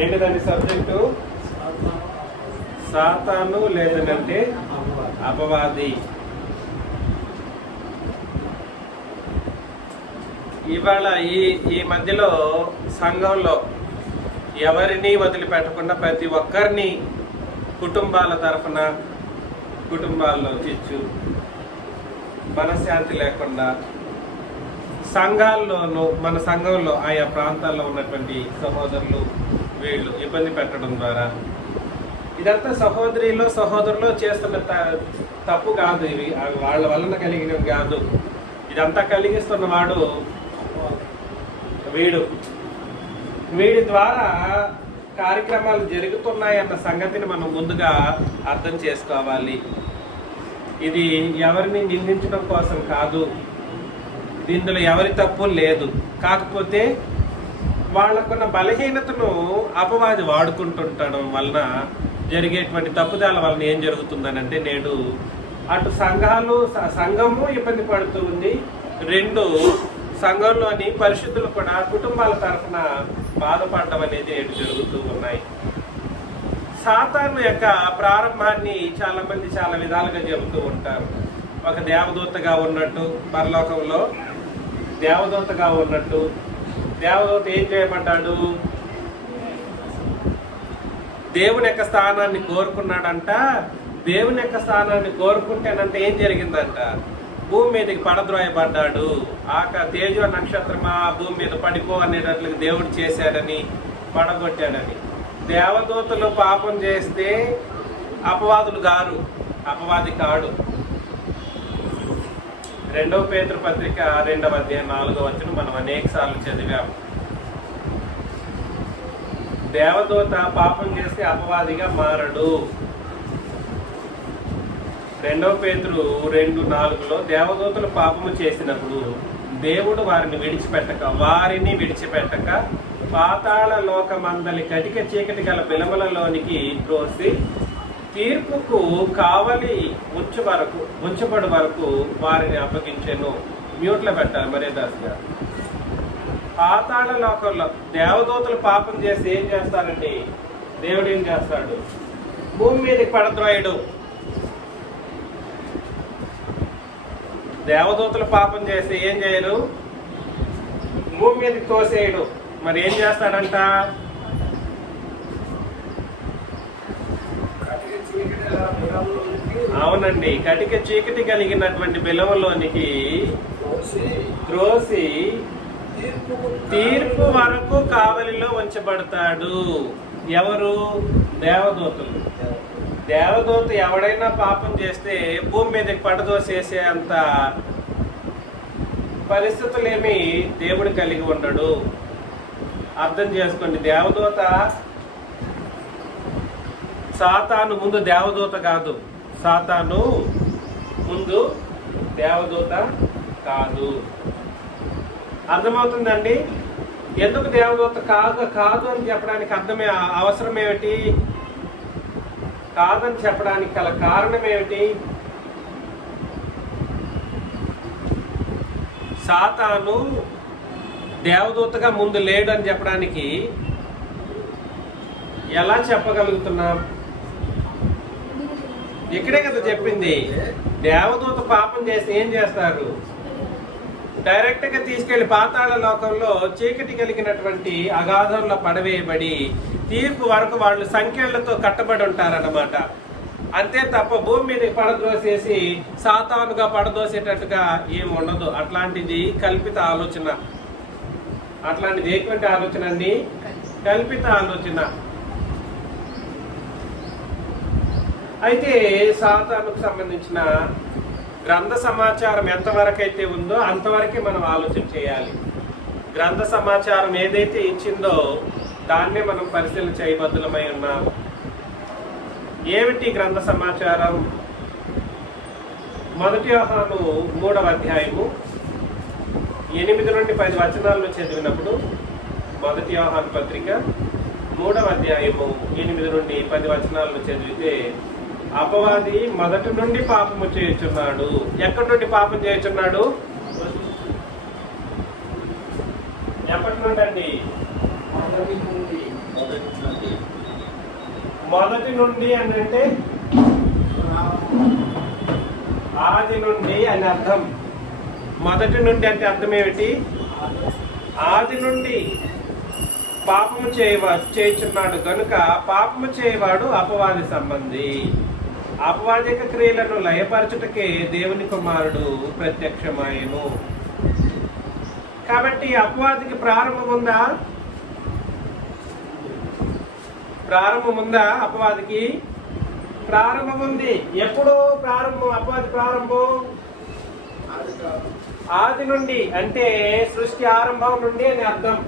ఏంటి దాని సబ్జెక్టు? సాతాను లేదనంటే అపవాది. ఇవాళ ఈ మధ్యలో సంఘంలో ఎవరిని వదిలిపెట్టకుండా ప్రతి ఒక్కరిని కుటుంబాల తరఫున, కుటుంబాల్లో చిచ్చు, మనశ్శాంతి లేకుండా సంఘాల్లోనూ, మన సంఘంలో ఆయా ప్రాంతాల్లో ఉన్నటువంటి సహోదరులు వీళ్ళు ఇబ్బంది పెట్టడం ద్వారా, ఇదంతా సహోదరులు చేస్తున్న తప్పు కాదు. ఇవి వాళ్ళ వలన కలిగినవి కాదు. ఇదంతా కలిగిస్తున్న వాడు వీడి ద్వారా కార్యక్రమాలు జరుగుతున్నాయన్న సంగతిని మనం ముందుగా అర్థం చేసుకోవాలి. ఇది ఎవరిని నిందించడం కోసం కాదు, దీనిలో ఎవరి తప్పు లేదు. కాకపోతే వాళ్ళకున్న బలహీనతను అపవాది వాడుకుంటుండడం వలన జరిగేటువంటి తప్పుదాల వలన ఏం జరుగుతుందనంటే, నేడు అటు సంఘము ఇబ్బంది పడుతూ ఉంది, రెండు సంఘంలోని పరిశుద్ధులు కూడా కుటుంబాల తరఫున బాధపడడం అనేది నేడు జరుగుతూ ఉన్నాయి. సాతాను యొక్క ప్రారంభాన్ని చాలా మంది చాలా విధాలుగా చెబుతూ ఉంటారు. ఒక దేవదూతగా ఉన్నట్టు, పరలోకంలో దేవదూతగా ఉన్నట్టు, దేవదూత ఏం చేయబడ్డాడు? దేవుని యొక్క స్థానాన్ని కోరుకున్నాడంట. దేవుని యొక్క స్థానాన్ని కోరుకుంటేనంటే ఏం జరిగిందంట? భూమి మీదకి పడద్రోయబడ్డాడు. తేజో నక్షత్రమా భూమి మీద పడిపో అనేటట్లుగా దేవుడు చేశాడని, పడగొట్టాడని. దేవదూతలు పాపం చేస్తే అపవాదులు గారు, అపవాది కాడు. 2వ పేతురు పత్రిక 2వ అధ్యాయం 4వ వచనం మనం అనేక సార్లు చదివాం. దేవదూత పాపం చేస్తే అపవాదిగా మారడు. 2వ పేతురు 2:4లో దేవదూతలు పాపము చేసినప్పుడు దేవుడు వారిని విడిచిపెట్టక పాతాళ లోకమందలి కటిక చీకటి గల బిలములలోనికి త్రోసి తీర్పుకు కావలి ఉంచబడి వరకు వారిని అప్పగించెను. మ్యూట్లో పెట్టాలి మర్యాదాస్ గారు. పాతాళ లోకంలో దేవదూతలు పాపం చేసి ఏం చేస్తారండి? దేవుడు ఏం చేస్తాడు? భూమి మీదకి పడద్రోయడు. దేవదూతలు పాపం చేసి ఏం చేయరు? భూమి మీదకి తోసేయడు. మరి ఏం చేస్తాడంట? అవునండి, కటిక చీకటి కలిగినటువంటి బిలవలోనికి త్రోసి తీర్పు వరకు కావలిలో ఉంచబడతాడు. ఎవరు? దేవదూతలు. దేవదూత ఎవడైనా పాపం చేస్తే భూమి మీదకి పడదోసేసే అంత పరిస్థితులేమి దేవుడు కలిగి ఉండడు. అర్థం చేసుకోండి. దేవదూత సాతాను ముందు దేవదూత కాదు. సాతాను ముందు దేవదూత కాదు. అర్థమవుతుందండి? ఎందుకు దేవదూత కాదు అని చెప్పడానికి అవసరం ఏమిటి? కాదని చెప్పడానికి గల కారణం ఏమిటి? సాతాను దేవదూతగా ముందు లేడు అని చెప్పడానికి ఎలా చెప్పగలుగుతున్నాం? ఇక్కడే కదా చెప్పింది. దేవదూత పాపం చేసి ఏం చేస్తారు? డైరెక్ట్ గా తీసుకెళ్లి పాతాళ లోకంలో చీకటి కలిగినటువంటి అగాధంలో పడవేయబడి తీర్పు వరకు వాళ్ళు సంఖ్యలతో కట్టబడి ఉంటారన్నమాట. అంతే తప్ప భూమి మీదకి పడదోసేసి సాతానుగా పడదోసేటట్టుగా ఏమి ఉండదు. అట్లాంటిది కల్పిత ఆలోచన. అట్లాంటిది ఎటువంటి ఆలోచన అండి? కల్పిత ఆలోచన. అయితే సాతానుకు సంబంధించిన గ్రంథ సమాచారం ఎంతవరకు అయితే ఉందో అంతవరకే మనం ఆలోచన చేయాలి. గ్రంథ సమాచారం ఏదైతే ఇచ్చిందో దాన్నే మనం పరిశీలన చేయబద్దులమై ఉన్నాము. ఏమిటి గ్రంథ సమాచారం? 1 యోహాను 3వ అధ్యాయము 8 నుండి 10 వచనాలను చదివినప్పుడు, 1 యోహాను పత్రిక 3వ అధ్యాయము 8 నుండి 10 వచనాలను చదివితే, అపవాది మొదటి నుండి పాపము చేయుచున్నాడు. ఎక్కడి నుండి పాపం చేయుచున్నాడు? ఎప్పటి నుండి అండి? మొదటి నుండి అని అంటే ఆది నుండి అని అర్థం. మొదటి నుండి అంటే అర్థం ఏమిటి? ఆది నుండి పాపము చేయుచున్నాడు గనుక పాపము చేయవాడు అపవాది సంబంధి. అపవాదిక క్రియలను లయపరచుటకే దేవుని కుమారుడు ప్రత్యక్షమాయెను. కాబట్టి అపవాదికి ప్రారంభం ఉందా? ప్రారంభం ఉందా? అపవాదికి ప్రారంభం ఉంది. ఎప్పుడు ప్రారంభం? అపవాది ప్రారంభం ఆది నుండి అంటే సృష్టి ఆరంభం నుండి అని అర్థం.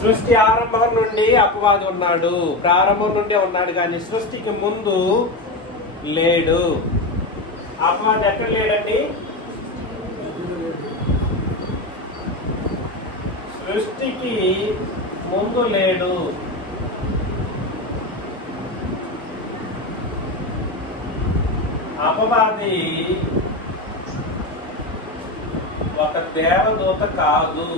సృష్టి ఆరంభం నుండి అపవాది ఉన్నాడు. ప్రారంభం నుండే ఉన్నాడు కానీ సృష్టికి ముందు లేడు. అపవాది ఎక్కడ లేడండి? సృష్టికి ముందు లేడు. అపవాది ఒక దేవదూత కాదు.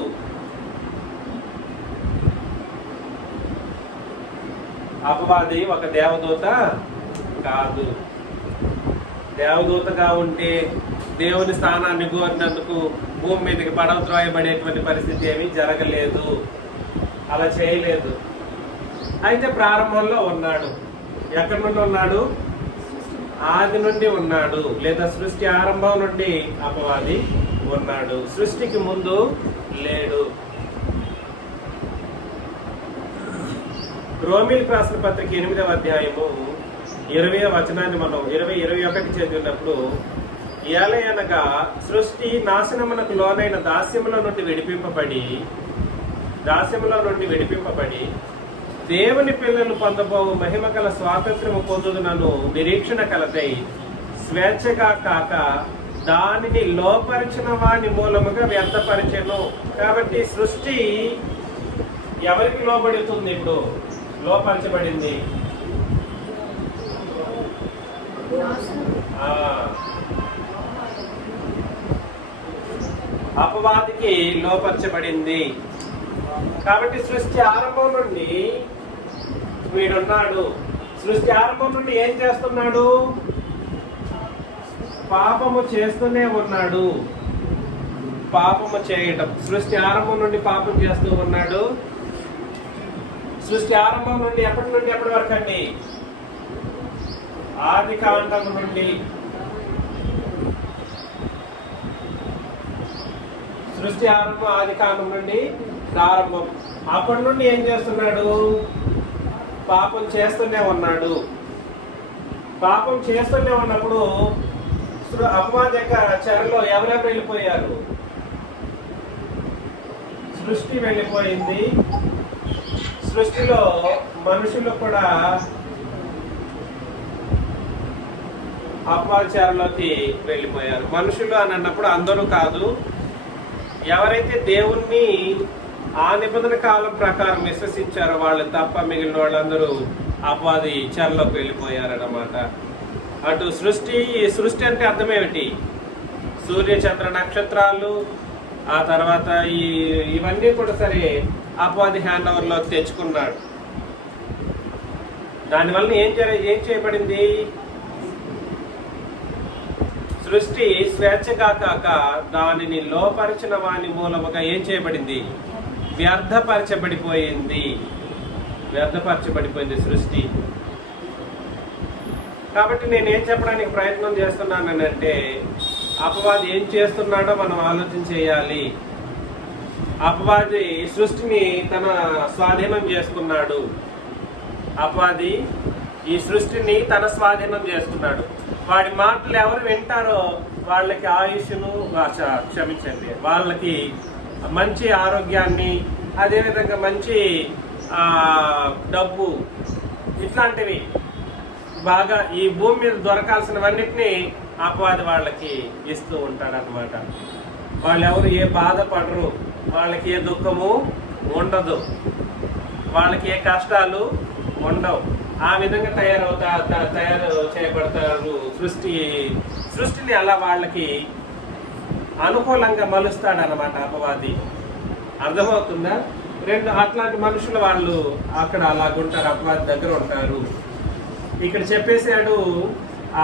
అపవాది ఒక దేవదూత కాదు. దేవదూతగా ఉంటే దేవుని స్థానాన్ని కోరినందుకు భూమి మీదకి పడవ త్రోయబడేటువంటి పరిస్థితి ఏమీ జరగలేదు. అలా చేయలేదు. అయితే ప్రారంభంలో ఉన్నాడు. ఎక్కడి నుండి ఉన్నాడు? ఆది నుండి ఉన్నాడు, లేదా సృష్టి ఆరంభం నుండి అపవాది ఉన్నాడు. సృష్టికి ముందు లేడు. రోమీయులకు రాసిన పత్రిక 8వ అధ్యాయము 20వ వచనాన్ని మనం 21 చదివినప్పుడు, ఏలయనగా సృష్టి నాశనమునకు లోనైన దాస్యముల నుండి విడిపింపబడి దేవుని పిల్లలు పొందబోవు మహిమ గల స్వాతంత్ర్యము పొందునను నిరీక్షణ కలదై స్వేచ్ఛగా కాక దానిని లోపరిచిన వాని మూలముగా వ్యర్థపరిచెను. కాబట్టి సృష్టి ఎవరికి లోబడుతుంది? ఇప్పుడు లోపరచబడింది. అపవాదికి లోపరచబడింది. కాబట్టి సృష్టి ఆరంభం నుండి వీడున్నాడు. సృష్టి ఆరంభం నుండి ఏం చేస్తున్నాడు? పాపము చేస్తూనే ఉన్నాడు. పాపము చేయటం. సృష్టి ఆరంభం నుండి పాపం చేస్తూ ఉన్నాడు. సృష్టి ఆరంభం నుండి ఎప్పటి నుండి ఎప్పటి వరకు అండి? ఆది కాండం నుండి. సృష్టి ఆరంభం ఆది కాండం నుండి ప్రారంభం. అప్పటి నుండి ఏం చేస్తున్నాడు? పాపం చేస్తూనే ఉన్నాడు. పాపం చేస్తూనే ఉన్నప్పుడు అపవాది యొక్క చెరలో ఎవరెవరు వెళ్ళిపోయారు? సృష్టి వెళ్ళిపోయింది. సృష్టిలో మనుషులు కూడా అపవాది చెరలోకి వెళ్ళిపోయారు. మనుషులు అని అన్నప్పుడు అందరూ కాదు. ఎవరైతే దేవుణ్ణి ఆ నిబంధన కాలం ప్రకారం విశ్వసించారో వాళ్ళు తప్ప మిగిలిన వాళ్ళందరూ అపవాది చెరలోకి వెళ్ళిపోయారన్నమాట. అటు సృష్టి అంటే అర్థం ఏమిటి? సూర్య చంద్ర నక్షత్రాలు, ఆ తర్వాత ఇవన్నీ కూడా సరే అపవాది హ్యాండ్ ఓవర్లో తెచ్చుకున్నాడు. దానివల్ల ఏం చేయబడింది? సృష్టి స్వేచ్ఛగా కాక దానిని లోపరిచిన వాని మూలముగా ఏం చేయబడింది? వ్యర్థపరచబడిపోయింది సృష్టి. కాబట్టి నేనేం చెప్పడానికి ప్రయత్నం చేస్తున్నానంటే, అపవాది ఏం చేస్తున్నాడో మనం ఆలోచన చేయాలి. అపవాది సృష్టిని తన స్వాధీనం చేసుకున్నాడు. అపవాది ఈ సృష్టిని తన స్వాధీనం చేసుకున్నాడు. వాడి మాటలు ఎవరు వింటారో వాళ్ళకి ఆయుష్ను క్షమించండి, వాళ్ళకి మంచి ఆరోగ్యాన్ని, అదేవిధంగా మంచి డబ్బు, ఇట్లాంటివి బాగా ఈ భూమి మీద దొరకాల్సినవన్నిటినీ అపవాది వాళ్ళకి ఇస్తూ ఉంటాడనమాట. వాళ్ళు ఎవరు ఏ బాధపడరు, వాళ్ళకి ఏ దుఃఖము ఉండదు, వాళ్ళకి ఏ కష్టాలు ఉండవు. ఆ విధంగా తయారు చేయబడతారు. సృష్టిని అలా వాళ్ళకి అనుకూలంగా మలుస్తాడనమాట అపవాది. అర్థమవుతుందా? రెండు అట్లాంటి మనుషులు వాళ్ళు అక్కడ అలాగుంటారు, అపవాది దగ్గర ఉంటారు. ఇక్కడ చెప్పేశాడు,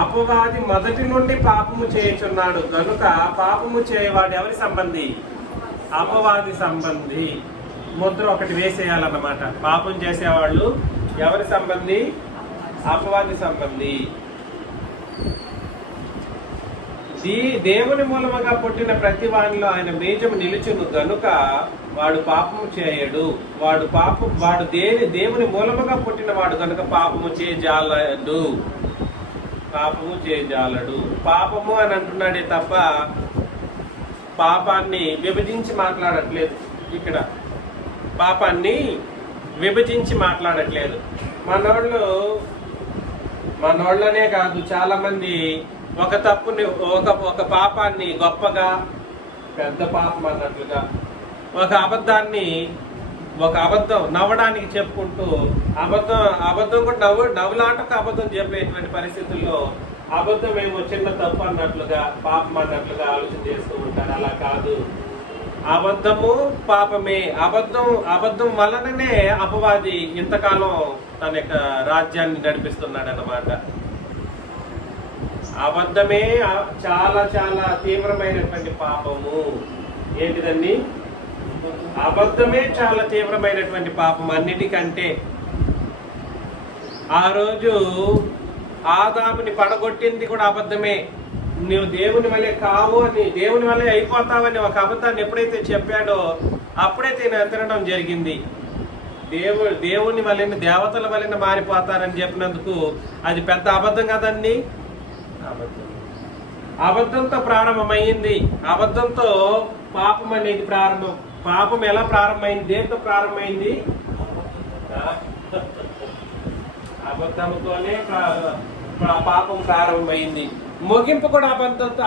అపవాది మొదటి నుండి పాపము చేయుచున్నాడు కనుక పాపము చేయవాడు ఎవరి సంబంధి? అపవాది సంబంధి. ముద్ర ఒకటి వేసేయాలన్నమాట. పాపం చేసేవాళ్ళు ఎవరి సంబంధి? అపవాది సంబంధి. దేవుని మూలముగా పుట్టిన ప్రతి వాడిలో ఆయన బీజము నిలుచును గనుక వాడు పాపము చేయడు. వాడు దేవుని మూలముగా పుట్టిన వాడు కనుక పాపము చేయజాలడు. పాపము అని అంటున్నాడే తప్ప పాపాన్ని విభజించి మాట్లాడట్లేదు. ఇక్కడ పాపాన్ని విభజించి మాట్లాడట్లేదు. మనోళ్ళనే కాదు, చాలా మంది ఒక తప్పుని ఒక పాపాన్ని గొప్పగా, పెద్ద పాపం అన్నట్లుగా, ఒక అబద్ధం నవ్వడానికి చెప్పుకుంటూ అబద్ధం కూడా నవ్వులాటకు అబద్ధం చెప్పేటువంటి పరిస్థితుల్లో అబద్ధం ఏమో చిన్న తప్పు అన్నట్లుగా, పాపం అన్నట్లుగా ఆలోచన చేస్తూ ఉంటారు. అలా కాదు, అబద్ధము పాపమే. అబద్ధం వలననే అపవాది ఇంతకాలం తన యొక్క రాజ్యాన్ని నడిపిస్తున్నాడు అన్నమాట. అబద్ధమే చాలా చాలా తీవ్రమైనటువంటి పాపము. ఏంటిదండి? అబద్ధమే చాలా తీవ్రమైనటువంటి పాపం అన్నిటికంటే. ఆ రోజు ఆదాముని పడగొట్టింది కూడా అబద్ధమే. నువ్వు దేవుని వల్లే కావు అని, దేవుని వల్లే అయిపోతావని ఒక అబద్ధాన్ని ఎప్పుడైతే చెప్పాడో అప్పుడే తినడం జరిగింది. దేవుని వలన, దేవతల వలన మారిపోతారని చెప్పినందుకు అది పెద్ద అబద్ధం కదండి. అబద్ధంతో ప్రారంభమైంది. అబద్ధంతో పాపం అనేది ప్రారంభం. పాపం ఎలా ప్రారంభమైంది? దేంతో ప్రారంభమైంది? అబద్ధంతోనే పాపం ప్రారంభమైంది. ముగింపు కూడా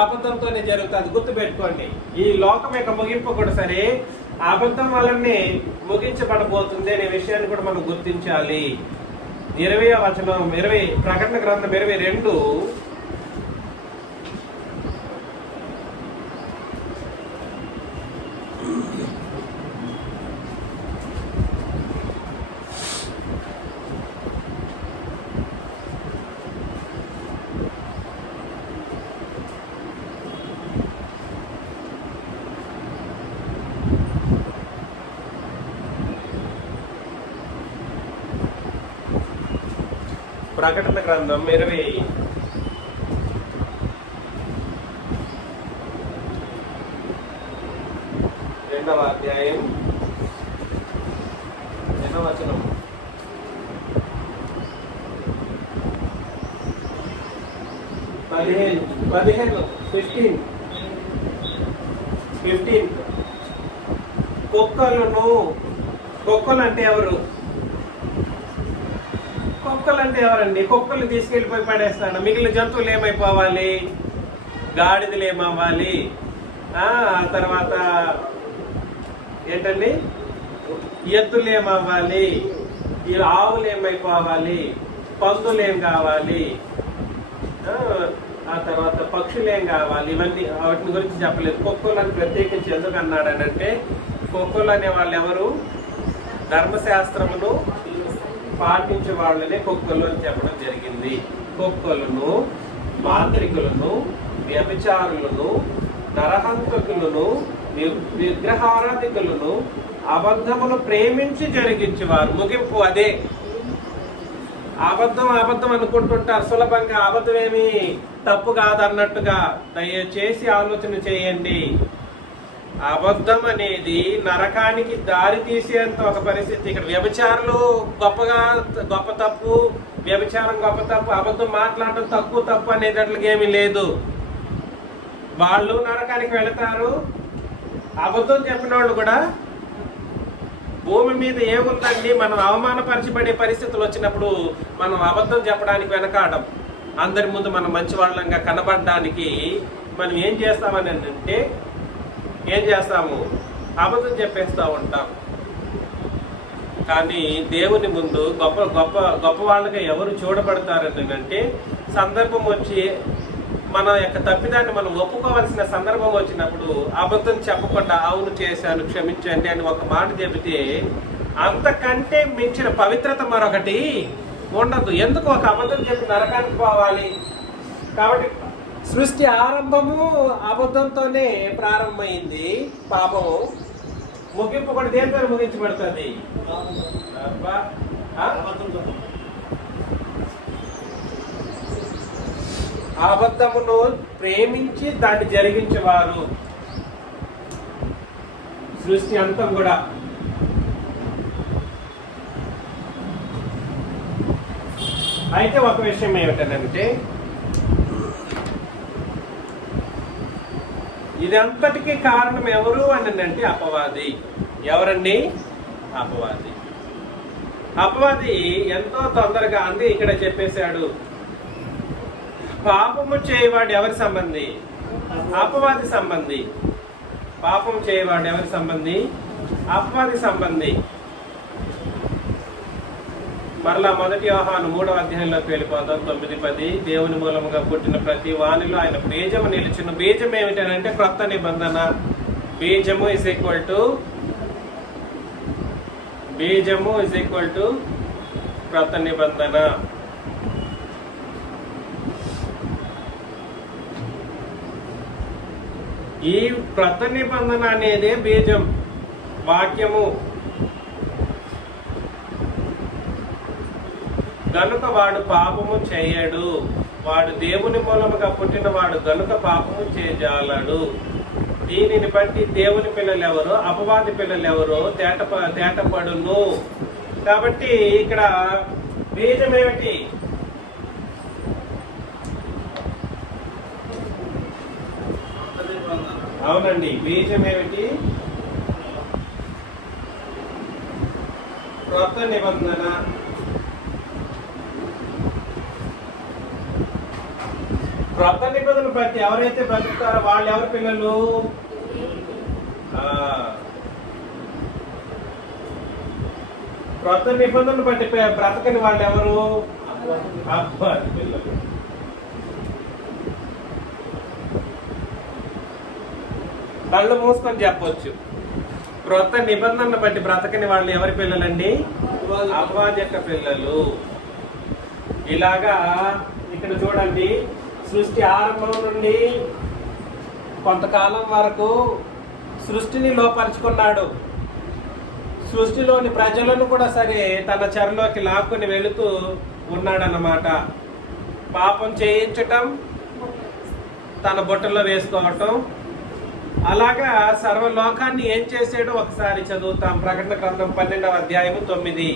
అబద్ధంతోనే జరుగుతుంది. గుర్తుపెట్టుకోండి. ఈ లోకం యొక్క ముగింపు కూడా సరే అబద్ధం వల్లనే ముగించబడబోతుంది అనే విషయాన్ని కూడా మనం గుర్తించాలి. 20వ వచనం, ప్రకటన గ్రంథం 22 ప్రకటన గ్రంథం 22వ అధ్యాయం 2వ వచనం. 15 కుక్కలు అంటే ఎవరు? కుక్కలు అంటే ఎవరండి? కుక్కలు తీసుకెళ్ళిపోయి పడేస్తాడు. మిగిలిన జంతువులు ఏమైపోవాలి? గాడిదలు ఏమవ్వాలి? ఆ తర్వాత ఏంటండి, ఎద్దులు ఏమవ్వాలి? ఈ ఆవులు ఏమైపోవాలి? పందులు ఏం కావాలి? ఆ తర్వాత పక్షులు ఏం కావాలి? ఇవన్నీ వాటిని గురించి చెప్పలేదు. కుక్కలు అని ప్రత్యేకించి ఎందుకు అన్నాడనంటే, కుక్కలు అనే వాళ్ళు ఎవరు? ధర్మశాస్త్రమును పాటించే వాళ్ళనే కుక్కలు అని చెప్పడం జరిగింది. కుక్కలను, మాంత్రికులను, వ్యభిచారులను, నరహంతకులను, విగ్రహారాధికులను, అబద్ధమును ప్రేమించి జరిగించేవారు. ముగింపు అదే. అబద్ధం అనుకుంటుంటారు సులభంగా. అబద్ధం ఏమి తప్పు కాదన్నట్టుగా దయచేసి ఆలోచన చేయండి. అబద్ధం అనేది నరకానికి దారి తీసేంత ఒక పరిస్థితి. ఇక్కడ వ్యభిచారులు గొప్ప తప్పు, వ్యభిచారం గొప్ప తప్పు, అబద్ధం మాట్లాడటం తప్పు అనేటట్లుగా ఏమీ లేదు. వాళ్ళు నరకానికి వెళతారు. అబద్ధం చెప్పిన వాళ్ళు కూడా. భూమి మీద ఏముందండి, మనం అవమానపరచబడే పరిస్థితులు వచ్చినప్పుడు మనం అబద్ధం చెప్పడానికి వెనకాడం. అందరి ముందు మనం మంచి వాళ్ళంగా కనబడడానికి మనం ఏం చేస్తామని అంటే, ఏం చేస్తాము? అబద్ధం చెప్పేస్తూ ఉంటాం. కానీ దేవుని ముందు గొప్ప వాళ్ళగా ఎవరు చూడబడతారని అంటే, సందర్భం వచ్చి మన యొక్క తప్పిదాన్ని మనం ఒప్పుకోవాల్సిన సందర్భం వచ్చినప్పుడు అబద్ధం చెప్పకుండా అవును చేశాను క్షమించండి అని ఒక మాట చెబితే అంతకంటే మించిన పవిత్రత మరొకటి ఉండదు. ఎందుకు ఒక అబద్ధం చెప్పి నరకానికి పోవాలి? కాబట్టి సృష్టి ఆరంభము అబద్ధంతోనే ప్రారంభమైంది. పాపము ముగింపు కూడా దేనితో ముగించబడుతుంది? అబద్ధమును ప్రేమించి దాన్ని జరిగించేవారు. సృష్టి అంతం కూడా అయితే ఒక విషయం ఏమిటంటే ఇదంతటికీ కారణం ఎవరు అని అంటే అపవాది. ఎవరండి? అపవాది. అపవాది ఎంతో తొందరగా అంది ఇక్కడ చెప్పేశాడు. పాపము చేయవాడు ఎవరి సంబంధి? అపవాది సంబంధి. పాపము చేయవాడు ఎవరి సంబంధి? అపవాది సంబంధి. మరలా 1 యోహాను 3వ అధ్యాయంలోకి వెళ్ళిపోతాం. 9-10 దేవుని మూలముగా పుట్టిన ప్రతి వానిలో ఆయన బీజము నిలిచిన. బీజం ఏమిటంటే క్రొత్త నిబంధన. బీజము ఇస్ ఈక్వల్ టు క్రొత్త నిబంధన. ఈ క్రొత్త నిబంధన అనేదే బీజం, వాక్యము. గనుక వాడు పాపము చేయడు. వాడు దేవుని మూలముగా పుట్టిన వాడు గనుక పాపము చేయజాలడు. దీనిని బట్టి దేవుని పిల్లలు ఎవరో అపవాది పిల్లలు ఎవరో తేటపడును. కాబట్టి ఇక్కడ బీజం ఏమిటి? అవునండి, బీజం ఏమిటి? క్రొత్త నిబంధన. క్రొత్త నిబంధనలు బట్టి ఎవరైతే బ్రతుకుతారో వాళ్ళు ఎవరి పిల్లలు? క్రొత్త నిబంధనలు బట్టి బ్రతకని వాళ్ళు ఎవరు? అపవాది పిల్లలు. కళ్ళు మూసుకొని చెప్పొచ్చు. క్రొత్త నిబంధనలు బట్టి బ్రతకని వాళ్ళు ఎవరి పిల్లలండి? అపవాది యొక్క పిల్లలు. ఇలాగా ఇక్కడ చూడండి, సృష్టి ఆరంభం నుండి కొంతకాలం వరకు సృష్టిని లోపరుచుకున్నాడు. సృష్టిలోని ప్రజలను కూడా సరే తన చెరలోకి లాక్కుని వెళుతూ ఉన్నాడన్నమాట. పాపం చేయించటం, తన బొట్టలో వేసుకోవటం, అలాగా సర్వలోకాన్ని ఏం చేసాడో ఒకసారి చదువుతాం. ప్రకటన గ్రంథం 12వ అధ్యాయము 9.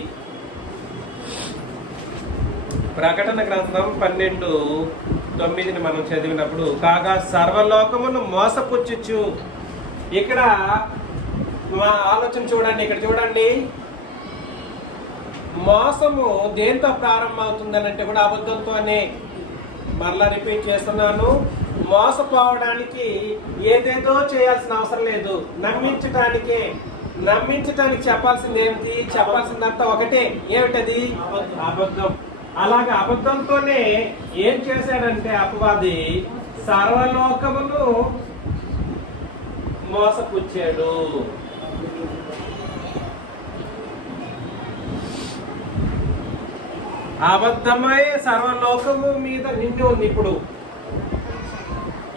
ప్రకటన గ్రంథం 12:9 మనం చదివినప్పుడు, కాగా సర్వలోకమును మోసపుచ్చుచు. ఇక్కడ మా ఆలోచన చూడండి, ఇక్కడ చూడండి, మోసము దేంతో ప్రారంభం అవుతుందని అంటే కూడా అబద్ధంతోనే. మరలా రిపీట్ చేస్తున్నాను, మోసపోవడానికి ఏదేదో చేయాల్సిన అవసరం లేదు. నమ్మించటానికి చెప్పాల్సింది ఏమిటి? చెప్పాల్సిందంతా ఒకటే. ఏమిటది? అబద్ధం. అలాగే అబద్ధంతోనే ఏం చేశాడంటే అపవాది సర్వలోకమును మోసపుచ్చాడు. అబద్ధమై సర్వలోకము మీద నిండి ఉంది. ఇప్పుడు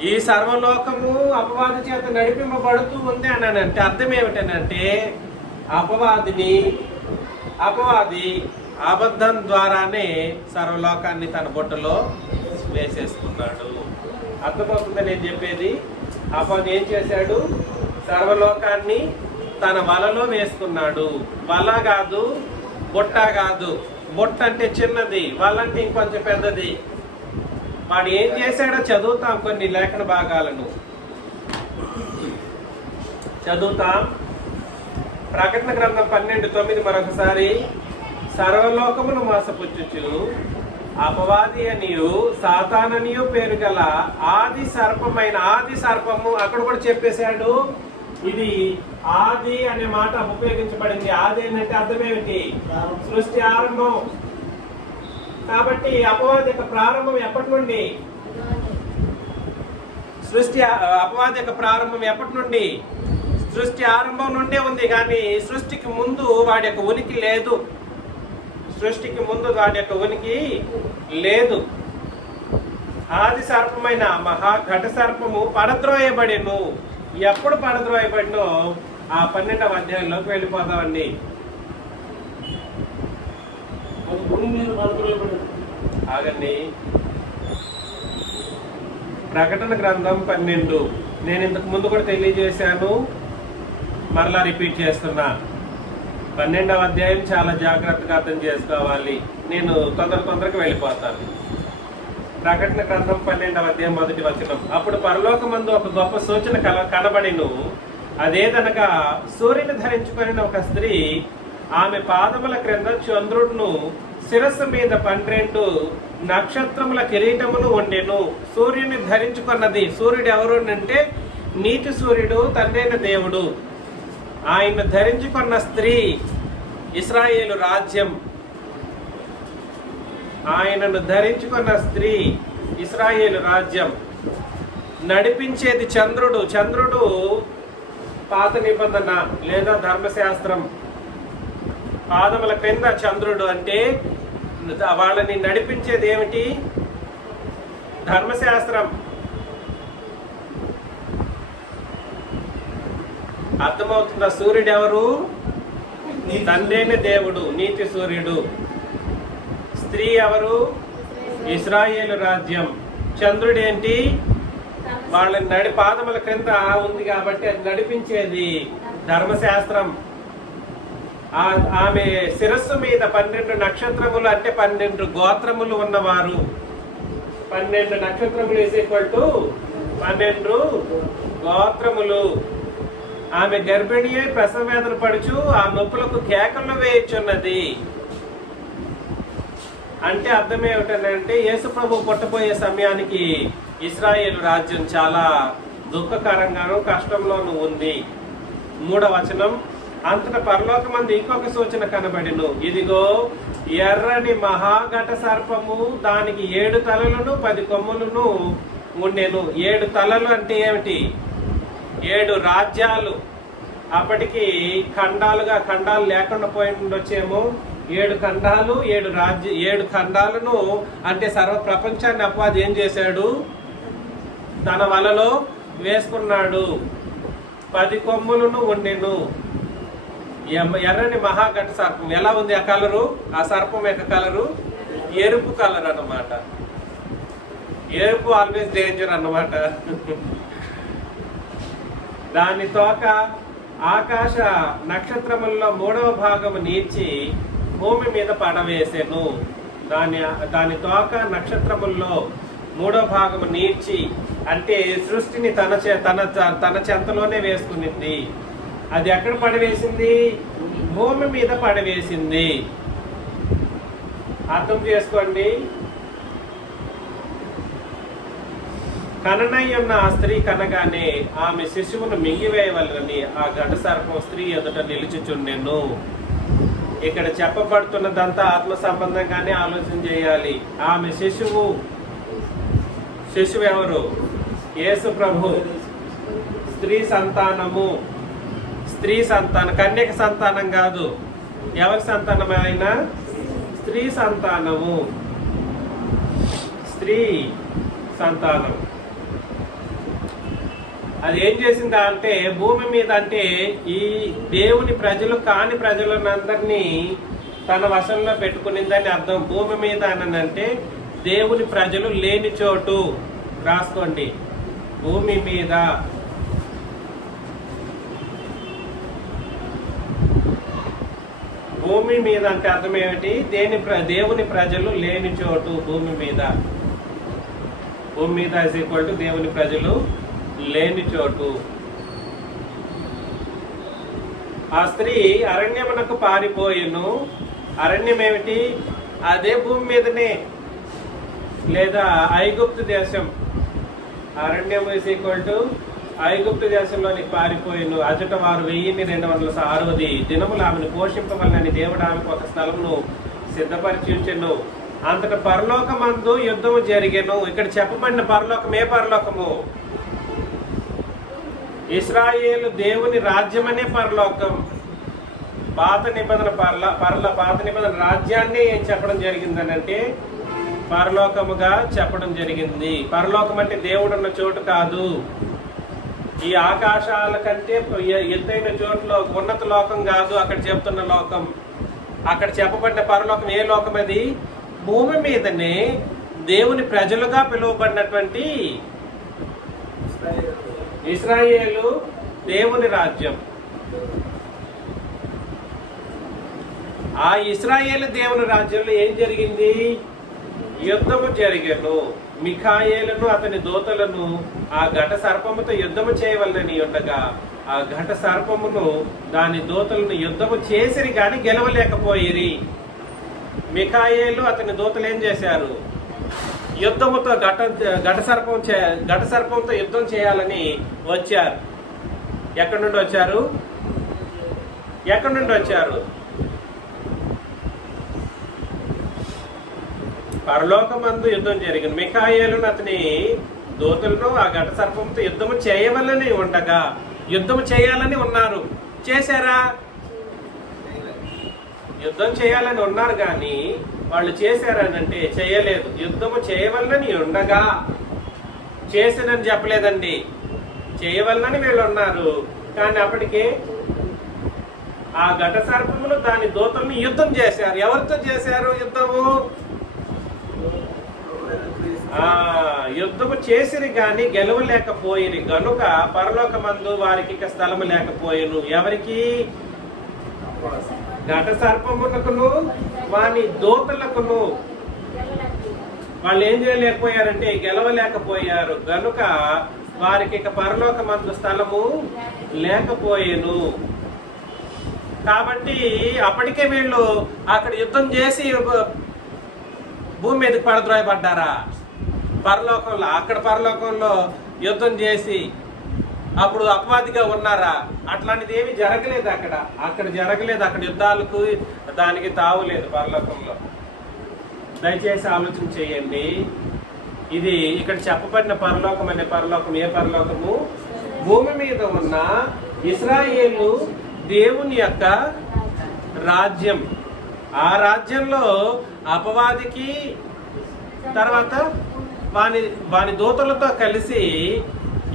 ఈ సర్వలోకము అపవాది చేత నడిపింపబడుతూ ఉంది అని అంటే అర్థం ఏమిటనంటే అపవాది అబద్ధం ద్వారానే సర్వలోకాన్ని తన బొట్టలో వేసేసుకున్నాడు. అర్థమవుతుంది నేను చెప్పేది? అపవాది ఏం చేశాడు? సర్వలోకాన్ని తన వలలో వేసుకున్నాడు. వల కాదు, బొట్ట కాదు. బొట్ట అంటే చిన్నది, వల అంటే ఇంకొంచెం పెద్దది. వాడు ఏం చేశాడో చదువుతాం. కొన్ని లేఖన భాగాలను చదువుతాం. ప్రకటన గ్రంథం 12:9 మరొకసారి, సర్వలోకమును మోసపుచ్చుచు అపవాది అనియు సాతాననియు పేరు గల ఆది సర్పము. అక్కడ కూడా చెప్పేశాడు. ఇది ఆది అనే మాట ఉపయోగించబడింది. ఆది అంటే అర్థం ఏమిటి? సృష్టి ఆరంభం. కాబట్టి అపవాది యొక్క ప్రారంభం ఎప్పటి నుండి? సృష్టి అపవాది యొక్క ప్రారంభం ఎప్పటి నుండి? సృష్టి ఆరంభం నుండే ఉంది, కానీ సృష్టికి ముందు వాడి యొక్క ఉనికి లేదు. సృష్టికి ముందు వాడి యొక్క ఉనికి లేదు. ఆది సర్పమైన మహాఘట సర్పము పడద్రోయబడిను. ఎప్పుడు పడద్రోయబడినో ఆ 12వ అధ్యాయంలోకి వెళ్ళిపోదామండి. ఆగండి. ప్రకటన గ్రంథం 12. నేను ఇంతకు ముందు కూడా తెలియజేశాను, మరలా రిపీట్ చేస్తున్నా. 12వ అధ్యాయం చాలా జాగ్రత్తగా అర్థం చేసుకోవాలి. నేను తొందరగా వెళ్ళిపోతాను. ప్రకటన గ్రంథం 12వ అధ్యాయం 1వ వచనం. అప్పుడు పరలోకమందు ఒక గొప్ప సూచన కనబడిను. అదేదనగా సూర్యుని ధరించుకొని ఒక స్త్రీ ఆమె పాదముల క్రింద చంద్రుడును, శిరస్సు మీద 12 నక్షత్రముల కిరీటమును ఉండెను. సూర్యుని ధరించుకున్నది. సూర్యుడు ఎవరు అంటే నీతి సూర్యుడు, తండ్రైన దేవుడు. ఆయన ధరించుకున్న స్త్రీ ఇశ్రాయేలు రాజ్యం. ఆయనను ధరించుకున్న స్త్రీ ఇశ్రాయేలు రాజ్యం. నడిపించేది చంద్రుడు. చంద్రుడు పాత నిబంధన లేదా ధర్మశాస్త్రం. పాదముల క్రింద చంద్రుడు అంటే వాళ్ళని నడిపించేది ఏమిటి? ధర్మశాస్త్రం. అర్థమవుతుందా? సూర్యుడు ఎవరు? తండ్రైన దేవుడు, నీతి సూర్యుడు. స్త్రీ ఎవరు? ఇశ్రాయేలు రాజ్యం. చంద్రుడు ఏంటి? వాళ్ళని పాదముల క్రింద ఉంది కాబట్టి అది నడిపించేది ధర్మశాస్త్రం. ఆమె శిరస్సు మీద 12 నక్షత్రములు అంటే 12 గోత్రములు ఉన్నవారు. 12 నక్షత్రములు = 12 గోత్రములు. ఆమె గర్భిణి అయి ప్రసవ వేదన పడుచు ఆ నొప్పులకు కేకలు వేయుచున్నది. అంటే అర్థం ఏమిటంటే యేసు ప్రభు పుట్టబోయే సమయానికి ఇశ్రాయేలు రాజ్యం చాలా దుఃఖకరంగాను కష్టంలోనూ ఉంది. 3వ వచనం. అంతట పరలోకమందు ఇంకొక సూచన కనబడిను. ఇదిగో ఎర్రని మహాఘట సర్పము, దానికి 7 తలలను 10 కొమ్ములను ఉండెను. 7 తలలు అంటే ఏమిటి? 7 రాజ్యాలు. అప్పటికి ఖండాలు లేకుండా పోయి ఉండొచ్చేమో. 7 ఖండాలు, 7 ఖండాలను అంటే సర్వ ప్రపంచాన్ని అపవాది ఏం చేశాడు? తన వలలో వేసుకున్నాడు. 10 కొమ్ములను ఉండెను. ఎర్రని మహాఘట సర్పం ఎలా ఉంది? ఆ కలరు, ఆ సర్పం యొక్క కలరు ఎరుపు కలర్ అన్నమాట. ఎరుపు ఆల్వేస్ డేంజర్ అన్నమాట. దాని తోక ఆకాశ నక్షత్రములలో 3వ భాగము నీర్చి భూమి మీద పడవేసెను. దాని తోక నక్షత్రముల్లో 3వ భాగము నీర్చి అంటే సృష్టిని తన చెంతలోనే వేసుకునింది. అది ఎక్కడ పడవేసింది? భూమి మీద పడవేసింది. అర్థం చేసుకోండి. కననై ఉన్న ఆ స్త్రీ కనగానే ఆమె శిశువును మింగివేయవలనని ఆ ఘట సర్పం స్త్రీ ఎదుట నిలుచుచుండెను. ఇక్కడ చెప్పబడుతున్నదంతా ఆత్మ సంబంధంగానే ఆలోచన చేయాలి. ఆమె శిశువు ఎవరు? యేసు ప్రభు. స్త్రీ సంతానము. స్త్రీ సంతానం, కన్యక సంతానం కాదు. ఎవరి సంతానం? ఆయన స్త్రీ సంతానము. స్త్రీ సంతానం. అది ఏం చేసిందా అంటే భూమి మీద అంటే ఈ దేవుని ప్రజలు కాని ప్రజలందరినీ తన వశంలో పెట్టుకునిందని అర్థం. భూమి మీద అనంటే దేవుని ప్రజలు లేని చోటు. రాసుకోండి. భూమి మీద. భూమి మీద అంటే అర్థం ఏమిటి? దేవుని ప్రజలు లేని చోటు. భూమి మీద. భూమి మీద = దేవుని ప్రజలు లేని చోటు. ఆ స్త్రీ అరణ్యమునకు పారిపోయిను. అరణ్యం ఏమిటి? అదే భూమి మీదనే, లేదా ఐగుప్తు దేశం. అరణ్యం = ఐగుప్తు దేశంలోనికి పారిపోయిను. అచట వారు 1260 దినములు ఆమెను పోషింపవలనని దేవుడు ఆమెకు ఒక స్థలమును సిద్ధపరిచి ఉంచెను. అంతట పరలోకమందు యుద్ధము జరిగెను. ఇక్కడ చెప్పబడిన పరలోకం ఏ పరలోకము? ఇశ్రాయేలు దేవుని రాజ్యమనే పరలోకం. పాత నిబంధన పాత నిబంధన రాజ్యాన్ని ఏం చెప్పడం జరిగిందని అంటే పరలోకముగా చెప్పడం జరిగింది. పరలోకం అంటే దేవుడు ఉన్న చోటు కాదు, ఈ ఆకాశాల కంటే ఎత్తైన చోట్ల ఉన్నత లోకం కాదు అక్కడ చెప్తున్న లోకం. అక్కడ చెప్పబడిన పరలోకం ఏ లోకం? అది భూమి మీదనే దేవుని ప్రజలుగా పిలువబడినటువంటి ఇశ్రాయేలు దేవుని రాజ్యం. ఆ ఇశ్రాయేలు దేవుని రాజ్యంలో ఏం జరిగింది? యుద్ధము జరిగెను. మిఖాయేలును అతని దూతలను ఆ ఘట సర్పముతో యుద్ధము చేయవలనని ఉండగా ఆ ఘట సర్పమును దాని దూతలను యుద్ధము చేసిరి గాని గెలవలేకపోయిరి. మిఖాయేలు అతని దూతలు ఏం చేశారు? యుద్ధముతో ఘట సర్పంతో యుద్ధం చేయాలని వచ్చారు. ఎక్కడి నుండి వచ్చారు? పరలోకమందు యుద్ధం జరిగింది. మిఖాయేలును అతని దూతలను ఆ ఘట సర్పంతో యుద్ధము చేయవలని ఉండగా, యుద్ధము చేయాలని ఉన్నారు, చేశారా? యుద్ధం చేయాలని ఉన్నారు కానీ వాళ్ళు చేశారనంటే చేయలేదు. యుద్ధము చేయవలనని ఉండగా, చేసినని చెప్పలేదండి, చేయవలనని వీళ్ళు ఉన్నారు. కానీ అప్పటికే ఆ ఘట సర్పములు దాని దూతలను యుద్ధం చేశారు. ఎవరితో చేశారు యుద్ధము? యుద్ధము చేసిరి గాని గెలవలేకపోయిరి గనుక పరలోకమందు వారికి ఇక స్థలము లేకపోయేను. ఎవరికి? ఘట సర్పములకును వాని దూతలకును. వాళ్ళు ఏం చేయలేకపోయారంటే గెలవలేకపోయారు గనుక వారికి ఇక పరలోకమందు స్థలము లేకపోయేను. కాబట్టి అప్పటికే వీళ్ళు అక్కడ యుద్ధం చేసి భూమి మీదకి పడద్రోయబడ్డారా? పరలోకంలో, అక్కడ పరలోకంలో యుద్ధం చేసి అప్పుడు అపవాదిగా ఉన్నారా? అట్లాంటిది ఏమి జరగలేదు. అక్కడ జరగలేదు. అక్కడ యుద్ధాలకు దానికి తావులేదు పరలోకంలో. దయచేసి ఆలోచన చేయండి. ఇది ఇక్కడ చెప్పబడిన పరలోకం అనే పరలోకం ఏ పరలోకము? భూమి మీద ఉన్న ఇశ్రాయేలు దేవుని యొక్క రాజ్యం. ఆ రాజ్యంలో అపవాదికి తర్వాత వాని దూతలతో కలిసి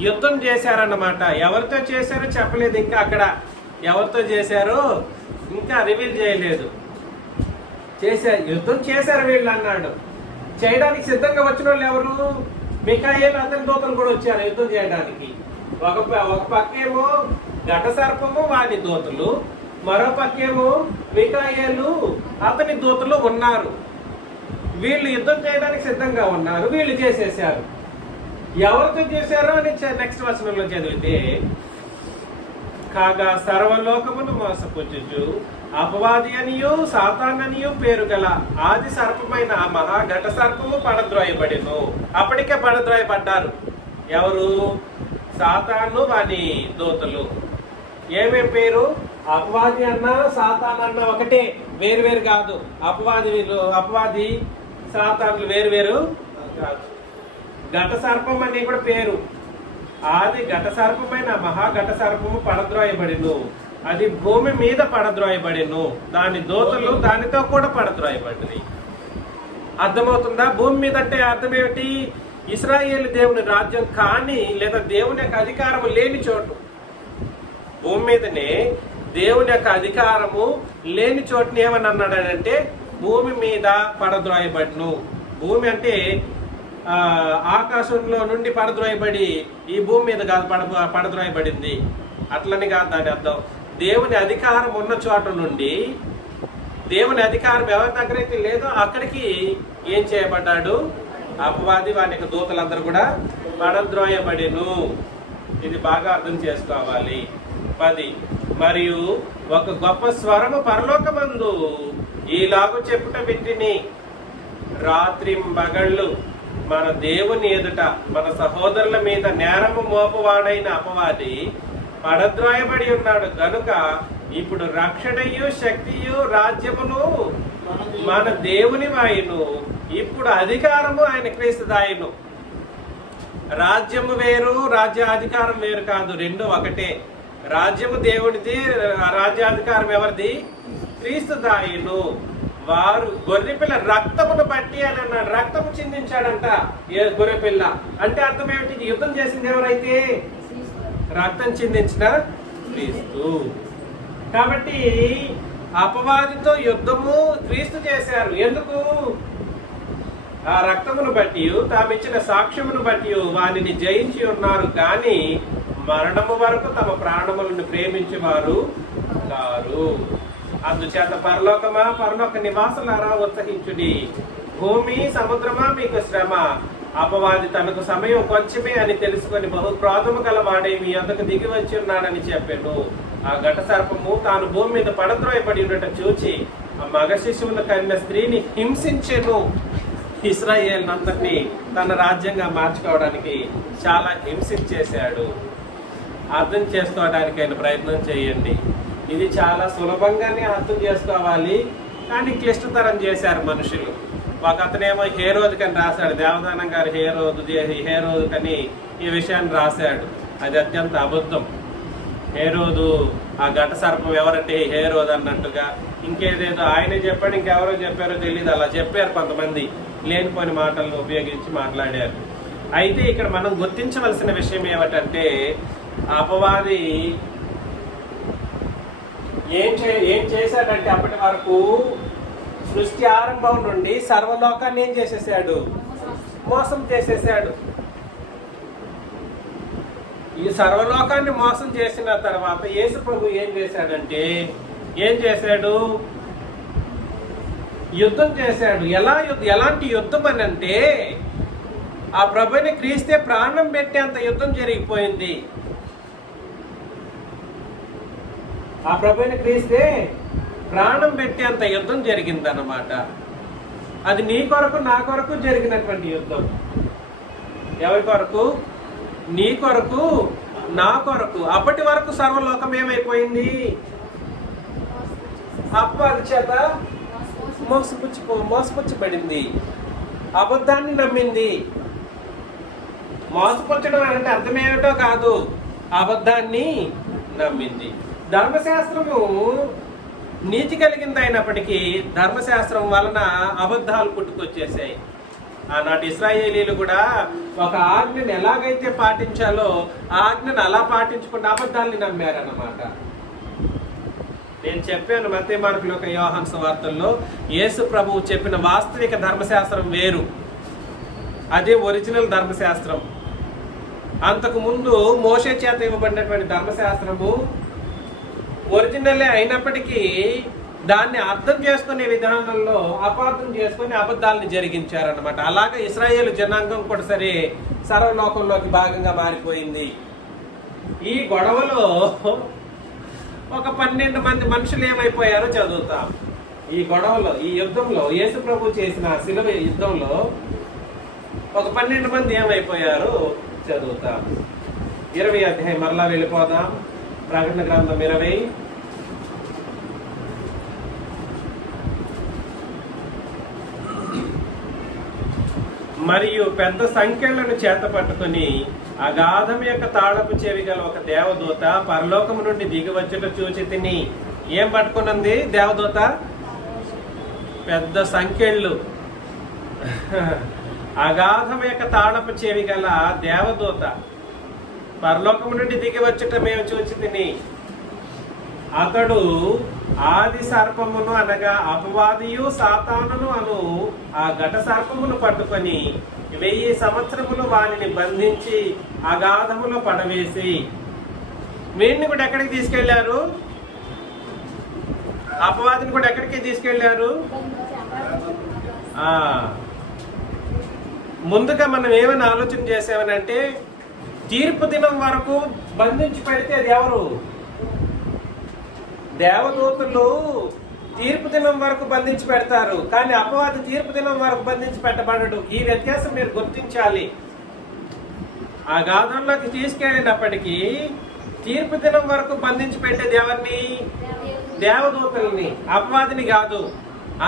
యుద్ధం చేశారన్నమాట. ఎవరితో చేశారో చెప్పలేదు. ఇంకా అక్కడ ఎవరితో చేశారో ఇంకా రివీల్ చేయలేదు. యుద్ధం చేశారు వీళ్ళు అన్నాడు. చేయడానికి సిద్ధంగా వచ్చిన వాళ్ళు ఎవరు? మిఖాయేలు అతని దూతలు కూడా వచ్చారు యుద్ధం చేయడానికి. ఒక పక్కేమో ఘట సర్పము వాని దూతలు, మరో పక్కేమో మిఖాయేలు అతని దూతలు ఉన్నారు. వీళ్ళు యుద్ధం చేయడానికి సిద్ధంగా ఉన్నారు. వీళ్ళు చేసేసారు. ఎవరితో చేశారో అని నెక్స్ట్ వచనంలో చదివితే, కాగా సర్వలోకమును మోసపుచ్చుచు అపవాది అనియు సాతాననియు పేరు గల ఆది సర్పమైన ఆ మహా ఘట సర్పము పడద్రోయబడెను. అప్పటికే పడద్రోయబడ్డారు. ఎవరు? సాతాను వాని దూతలు. ఏమేం పేరు? అపవాది అన్నా సాతాన్ అన్నా ఒకటే, వేరు కాదు. అపవాది సాతాన్లు వేరు కాదు. ఘట సర్పం అని కూడా పేరు. ఆది ఘట సర్పమైన మహా ఘట సర్పము పడద్రోయబడిను. అది భూమి మీద పడద్రోయబడిను. దాని దూతలు దానితో కూడా పడద్రోయబడినవి. అర్థమవుతుందా? భూమి మీద అంటే అర్థం ఏమిటి? ఇశ్రాయేలు దేవుని రాజ్యం కానీ లేదా దేవుని యొక్క అధికారము లేని చోటు. భూమి మీదనే దేవుని యొక్క అధికారము లేని చోటుని ఏమని అన్నాడంటే భూమి మీద పడద్రోయబడిను. భూమి అంటే ఆకాశంలో నుండి పడద్రోయబడి ఈ భూమి మీద కాదు పడద్రోయబడింది. అట్లని కాదు దాని అర్థం. దేవుని అధికారం ఉన్న చోట నుండి, దేవుని అధికారం ఎవరి దగ్గరైతే లేదో అక్కడికి ఏం చేయబడ్డాడు? అపవాది వాని యొక్క దూతలందరూ కూడా పడద్రోయబడిను. ఇది బాగా అర్థం చేసుకోవాలి. 10 మరియు ఒక గొప్ప స్వరము పరలోకమందు ఈలాగు చెప్పుట వింటిని, రాత్రి మగళ్ళు మన దేవుని ఎదుట మన సహోదరుల మీద నేరము మోపవాడైన అపవాది పడద్రోయబడి ఉన్నాడు గనుక ఇప్పుడు రక్షణయు శక్తియు రాజ్యమును మన దేవుని వాయును, ఇప్పుడు అధికారము ఆయన క్రీస్తుదాయును. రాజ్యము వేరు, రాజ్యాధికారం వేరు కాదు, రెండు ఒకటే. రాజ్యము దేవుడిది, రాజ్యాధికారం ఎవరిది? క్రీస్తు దాయును. వారు గొర్రెపిల్ల రక్తమును బట్టి అని అన్నాడు. రక్తము చిందించాడంట గొర్రెపిల్ల. అంటే అర్థం ఏమిటి? యుద్ధం చేసింది ఎవరైతే? రక్తం చిందించిన క్రీస్తు. కాబట్టి అపవాదితో యుద్ధము క్రీస్తు చేశారు. ఎందుకు? ఆ రక్తమును బట్టి, తామిచ్చిన సాక్ష్యమును బట్టి వారిని జయించి ఉన్నారు, కానీ మరణము వరకు తమ ప్రాణములను ప్రేమించేవారు కారు. అందుచేత పరలోకమా, పరలోక నివాసులారా ఉత్సహించుడి. భూమి సముద్రమా మీకు శ్రమ. అపవాది తనకు సమయం కొంచెమే అని తెలుసుకొని బహు క్రోధము గలవాడే మీ యొద్దకు దిగి వచ్చి ఉన్నాడని చెప్పాను. ఆ ఘట సర్పము తాను భూమి మీద పడద్రోయబడి ఉండట చూచి ఆ మగ శిశువును కన్న స్త్రీని హింసించెను. ఇశ్రాయేలునందరినీ తన రాజ్యంగా మార్చుకోవడానికి చాలా హింసించేశాడు. అర్థం చేసుకోవడానికి ఆయన ప్రయత్నం చేయండి. ఇది చాలా సులభంగానే అర్థం చేసుకోవాలి, కానీ క్లిష్టతరం చేశారు మనుషులు. ఒక అతనేమో హేరోదు కని రాశాడు, దేవదానం గారు హేరోదు కని ఈ విషయాన్ని రాశాడు. అది అత్యంత అబద్ధం. హేరోదు ఆ ఘట సర్పం ఎవరంటే హేరోదు అన్నట్టుగా ఇంకేదేదో ఆయనే చెప్పాడు, ఇంకెవరో చెప్పారో తెలియదు, అలా చెప్పారు కొంతమంది, లేనిపోని మాటలను ఉపయోగించి మాట్లాడారు. అయితే ఇక్కడ మనం గుర్తించవలసిన విషయం ఏమిటంటే, అపవాది ఏం చేశాడంటే అప్పటి వరకు సృష్టి ఆరంభం నుండి సర్వలోకాన్ని ఏం చేసేసాడు? మోసం చేసేసాడు. ఈ సర్వలోకాన్ని మోసం చేసిన తర్వాత యేసు ప్రభు ఏం చేశాడంటే, యుద్ధం చేశాడు. ఎలాంటి యుద్ధం అని అంటే, ఆ ప్రభుని క్రీస్తే ప్రాణం పెట్టేంత యుద్ధం జరిగిపోయింది. ఆ ప్రభుని క్రీస్తే ప్రాణం పెట్టేంత యుద్ధం జరిగిందన్నమాట. అది నీ కొరకు నా కొరకు జరిగినటువంటి యుద్ధం. ఎవరి కొరకు? నీ కొరకు, నా కొరకు. అప్పటి వరకు సర్వలోకం ఏమైపోయింది? అపవాది చేత మోసపుచ్చబడింది, అబద్ధాన్ని నమ్మింది. మోసపుచ్చడం అంటే అర్థమేమిటో కాదు, అబద్ధాన్ని నమ్మింది. ధర్మశాస్త్రము నీతి కలిగింది అయినప్పటికీ ధర్మశాస్త్రం వలన అబద్ధాలు పుట్టుకొచ్చేసాయి. ఆనాటి ఇశ్రాయేలీలు కూడా ఒక ఆజ్ఞను ఎలాగైతే పాటించాలో ఆ ఆజ్ఞను అలా పాటించకుండా అబద్ధాన్ని నమ్మారన్నమాట. నేను చెప్పాను మత్తయి మార్కు లోక యోహాను సువార్తల్లో, యేసు ప్రభువు చెప్పిన వాస్తవిక ధర్మశాస్త్రం వేరు, అదే ఒరిజినల్ ధర్మశాస్త్రం. అంతకు ముందు మోషే చేత ఇవ్వబడినటువంటి ధర్మశాస్త్రము ఒరిజినలే అయినప్పటికీ దాన్ని అర్థం చేసుకునే విధానంలో అపార్థం చేసుకుని అబద్ధాలను జరిగించారన్నమాట. అలాగే ఇశ్రాయేలు జనాంగం కూడా సరే సర్వలోకంలోకి భాగంగా మారిపోయింది. ఈ గొడవలో ఒక 12 మంది మనుషులు ఏమైపోయారో చదువుతాం. ఈ గొడవలో, ఈ యుద్ధంలో, యేసు ప్రభు చేసిన శిలువ యుద్ధంలో ఒక 12 మంది ఏమైపోయారో చదువుతాం. 20 అధ్యాయం మరలా వెళ్ళిపోదాం. ప్రకటన గ్రంథం 20. మరియు పెద్ద సంఖ్యలను చేత పట్టుకుని అగాధం యొక్క తాళపు చెవి గల ఒక దేవదూత పరలోకము నుండి దిగివచ్చుట చూచి తిని. ఏం పట్టుకున్నది దేవదూత? పెద్ద సంఖ్యలు. అగాధం యొక్క తాళపు చెవి గల దేవదూత పరలోకము నుండి దిగి వచ్చుట మేము చూచి తిని. అతడు ఆది సర్పమును అనగా అపవాదియు సాతానును అను ఆ ఘట సర్పమును పట్టుకొని 1000 సంవత్సరములు వానిని బంధించి అగాధములో పడవేసి. వీడిని కూడా ఎక్కడికి తీసుకెళ్లారు? అపవాదిని కూడా ఎక్కడికి తీసుకెళ్లారు? ముందుగా మనం ఏమైనా ఆలోచన చేసామనంటే, తీర్పు దినం వరకు బంధించి పెడితే అది ఎవరు? దేవదూతలు తీర్పు దినం వరకు బంధించి పెడతారు, కానీ అపవాది తీర్పు దినం వరకు బంధించి పెట్టబడడు. ఈ వ్యత్యాసం మీరు గుర్తించాలి. ఆ గాధంలోకి తీసుకెళ్ళినప్పటికీ తీర్పు దినం వరకు బంధించి పెట్టేది ఎవరిని? దేవదూతల్ని, అపవాదిని కాదు.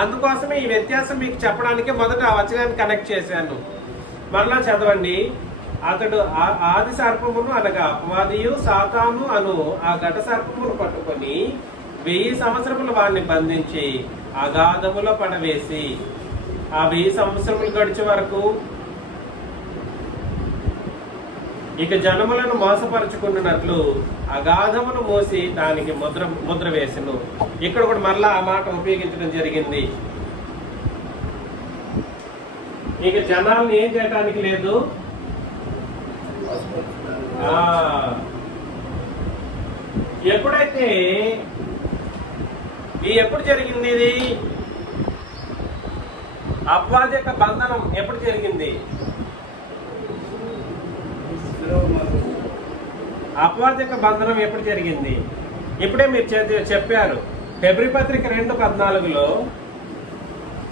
అందుకోసమే ఈ వ్యత్యాసం మీకు చెప్పడానికి మొదట ఆ వచనాన్ని కనెక్ట్ చేశాను. మరలా చదవండి. అతడు ఆది సర్పమును అనగా అపవాదియు సాతాను అను ఆ ఘట సర్పమును పట్టుకొని 1000 సంవత్సరములు వారిని బంధించి అగాధములో పడవేసి ఆ 1000 సంవత్సరములు గడిచే వరకు ఇక జనములను మోసపరచుకున్నట్లు అగాధమును మోసి దానికి ముద్ర వేసెను. ఇక్కడ కూడా మరలా ఆ మాట ఉపయోగించడం జరిగింది. ఇక జనాలను ఏం చేయటానికి లేదు. ఎప్పుడైతే ఎప్పుడు జరిగింది ఇది? అపవాది యొక్క బంధనం ఎప్పుడు జరిగింది? అపవాది యొక్క బంధనం ఎప్పుడు జరిగింది? ఇప్పుడే మీరు చెప్పారు. హెబ్రీ పత్రిక 2:14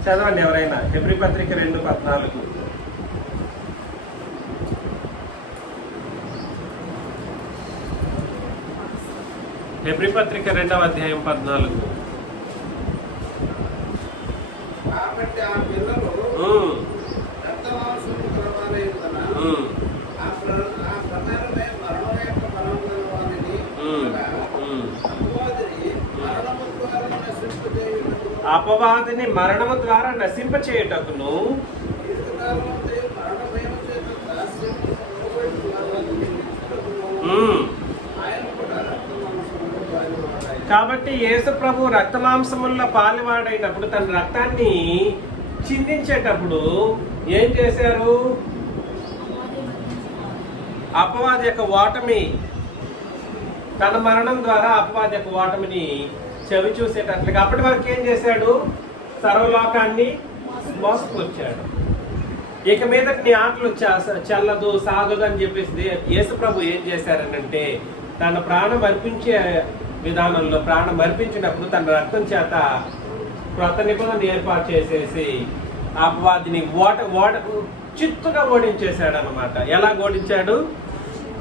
చదవండి ఎవరైనా. హెబ్రీ పత్రిక 2:14. హెబ్రీ పత్రిక 2వ అధ్యాయం 14. కాబట్టి ఆ పిల్లలు అపవాదిని మరణము ద్వారా నశింపచేయుటకును కాబట్టి యేసు ప్రభు రక్తమాంసముల పాలివాడైనప్పుడు తన రక్తాన్ని చిందించేటప్పుడు ఏం చేశారు? అపవాది యొక్క ఓటమి, తన మరణం ద్వారా అపవాది యొక్క ఓటమిని చెవి చూసేటట్లుగా అప్పటి వరకు ఏం చేశాడు? సర్వలోకాన్ని మోసపుచ్చాడు. ఇక మీద నీ ఆటలు చెల్లదు సాగదు అని చెప్పేసి యేసు ప్రభు ఏం చేశారనంటే తన ప్రాణం అర్పించే విధానంలో ప్రాణం అర్పించినప్పుడు తన రక్తం చేత క్రొత్త నిబంధన ఏర్పాటు చేసేసి అపవాదిని చిత్తుగా ఓడించేశాడు అనమాట. ఎలా ఓడించాడు?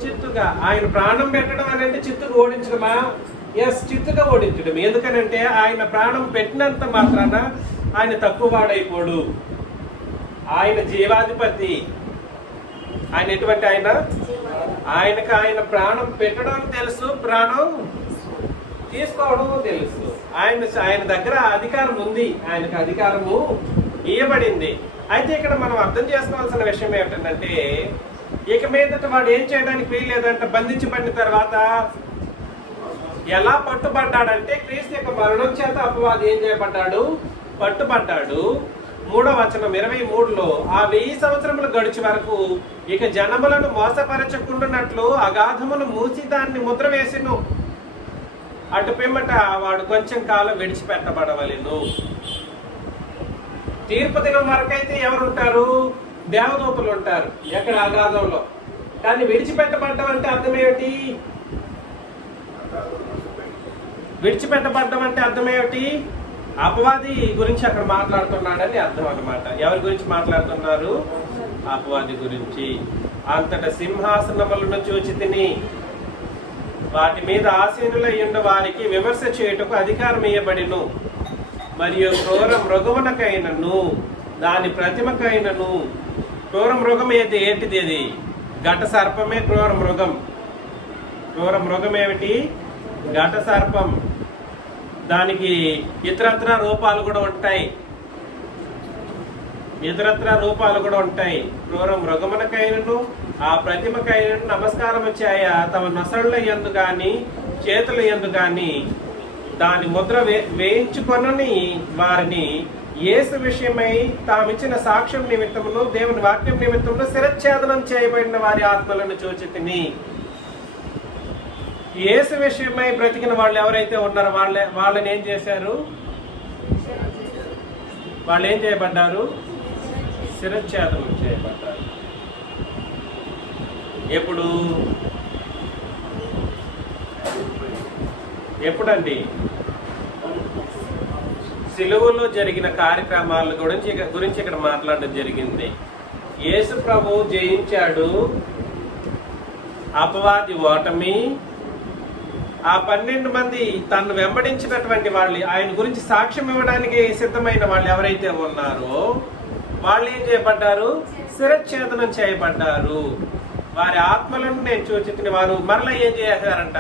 చిత్తుగా. ఆయన ప్రాణం పెట్టడం అనేది చిత్తుగా ఓడించడమా? ఎస్, చిత్తుగా ఓడించడం. ఎందుకనంటే ఆయన ప్రాణం పెట్టినంత మాత్రాన ఆయన తక్కువ వాడైపోడు. ఆయన జీవాధిపతి. ఆయన ఎటువంటి ఆయనకు ఆయన ప్రాణం పెట్టడం తెలుసు, ప్రాణం తీసుకోవడం తెలుసు. ఆయన దగ్గర అధికారం ఉంది, ఆయనకు అధికారము ఇవ్వబడింది. అయితే ఇక్కడ మనం అర్థం చేసుకోవాల్సిన విషయం ఏమిటంటే ఇక మీదట వాడు ఏం చేయడానికి వీల్లేదంట. బంధించబడిన తర్వాత ఎలా పట్టుబడ్డాడంటే క్రీస్తు యొక్క మరణం చేత అపవాది ఏం చేయబడ్డాడు? పట్టుబడ్డాడు. 3వ వచనం 23లో ఆ 1000 సంవత్సరములు గడిచి వరకు ఇక జనములను మోసపరచకుండానట్లు అగాధమును మూసి దాన్ని ముద్ర వేసిను. అటు పిమ్మట వాడు కొంచెం కాలం విడిచిపెట్టబడవలెను. తీర్పు దినం వరకైతే ఎవరు ఉంటారు? దేవదూతలు ఉంటారు ఎక్కడ? అగాధంలో. కానీ విడిచిపెట్టబడ్డం అంటే అర్థం ఏమిటి? విడిచిపెట్టబడ్డం అంటే అర్థం ఏమిటి? అపవాది గురించి అక్కడ మాట్లాడుతున్నాడని అర్థం అన్నమాట. ఎవరి గురించి మాట్లాడుతున్నారు? అపవాది గురించి. అంతట సింహాసనములను చూచి తిని వాటి మీద ఆసీనులయ్యుండ వారికి విమర్శ చేయుటకు అధికారం ఇయ్యబడిను. మరియు క్రూర మృగమునకైనను దాని ప్రతిమకైనను. క్రూర మృగం ఏంటిది? అది ఘట సర్పమే క్రూర మృగం. క్రూర మృగం ఏమిటి? ఘట సర్పం. దానికి ఇతరత్ర రూపాలు కూడా ఉంటాయి. క్రూర మృగమునకైనను ఆ ప్రతిమకైనను నమస్కారం వచ్చాయ తమ నొసళ్ళ యందు గాని చేతుల యందు గాని దాని ముద్ర వేయించుకొనని వారిని యేసు విషయమై తామిచ్చిన సాక్ష్యం నిమిత్తమును దేవుని వాక్యం నిమిత్తమును శిరచ్ఛేదనం చేయబడిన వారి ఆత్మలను చూచి తిని. యేసు విషయమై బ్రతికిన వాళ్ళు ఎవరైతే ఉన్నారో వాళ్ళని ఏం చేశారు? వాళ్ళు ఏం చేయబడ్డారు? శిరచ్ఛేదనం చేయబడ్డారు. ఎప్పుడండి? సిలువలో జరిగిన కార్యక్రమాల గురించి ఇక్కడ మాట్లాడడం జరిగింది. యేసు ప్రభు జయించాడు, అపవాది ఓటమి. ఆ 12 మంది తను వెంబడించినటువంటి వాళ్ళు, ఆయన గురించి సాక్ష్యం ఇవ్వడానికి సిద్ధమైన వాళ్ళు ఎవరైతే ఉన్నారో వాళ్ళు ఏం చేయబడ్డారు? శిరచ్ఛేదనం చేయబడ్డారు. వారి ఆత్మలను నేను చూచితిని. వారు మరలా ఏం చేశారంట?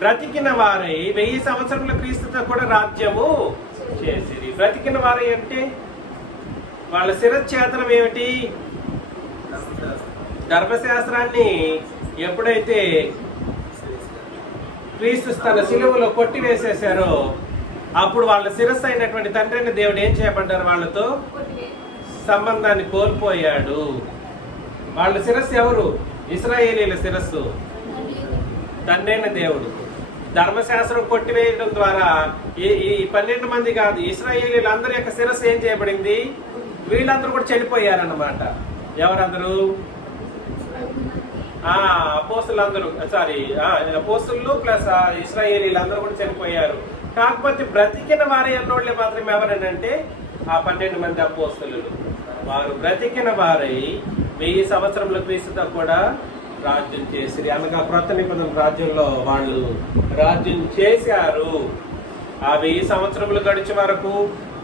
బ్రతికిన వారై 1000 సంవత్సరముల క్రీస్తుతో కూడా రాజ్యము చేసిరి. బ్రతికిన వారై అంటే వాళ్ళ శిరచ్ఛేదనం ఏమిటి? ధర్మశాస్త్రాన్ని ఎప్పుడైతే క్రీస్తు తన సిలువలో కొట్టివేసేశారో అప్పుడు వాళ్ళ శిరస్సు అయినటువంటి తండ్రి అయిన దేవుడు ఏం చేయబడ్డారు? వాళ్ళతో సంబంధాన్ని కోల్పోయాడు. వాళ్ళ శిరస్సు ఎవరు? ఇశ్రాయేలీల శిరస్సు తండ్రి అయిన దేవుడు. ధర్మశాస్త్రం కొట్టివేయడం ద్వారా ఈ 12 మంది కాదు, ఇశ్రాయేలీల అందరి యొక్క శిరస్సు ఏం చేయబడింది? వీళ్ళందరూ కూడా చనిపోయారన్నమాట. ఎవరందరూ? అపోస్తులందరూ, అపోస్తులు ప్లస్ ఇశ్రాయేలీలు అందరూ కూడా చనిపోయారు. కాకపోతే బ్రతికిన వారి అన్నోళ్ళే మాత్రం ఎవరనంటే ఆ 12 మంది అపోస్తులు. వారు బ్రతికిన వారై 1000 సంవత్సరముల క్రీస్తుతో కూడా రాజ్యం చేసిరి. అనగా క్రొత్త నిబంధన రాజ్యంలో వాళ్ళు రాజ్యం చేశారు. ఆ 1000 సంవత్సరములు గడిచే వరకు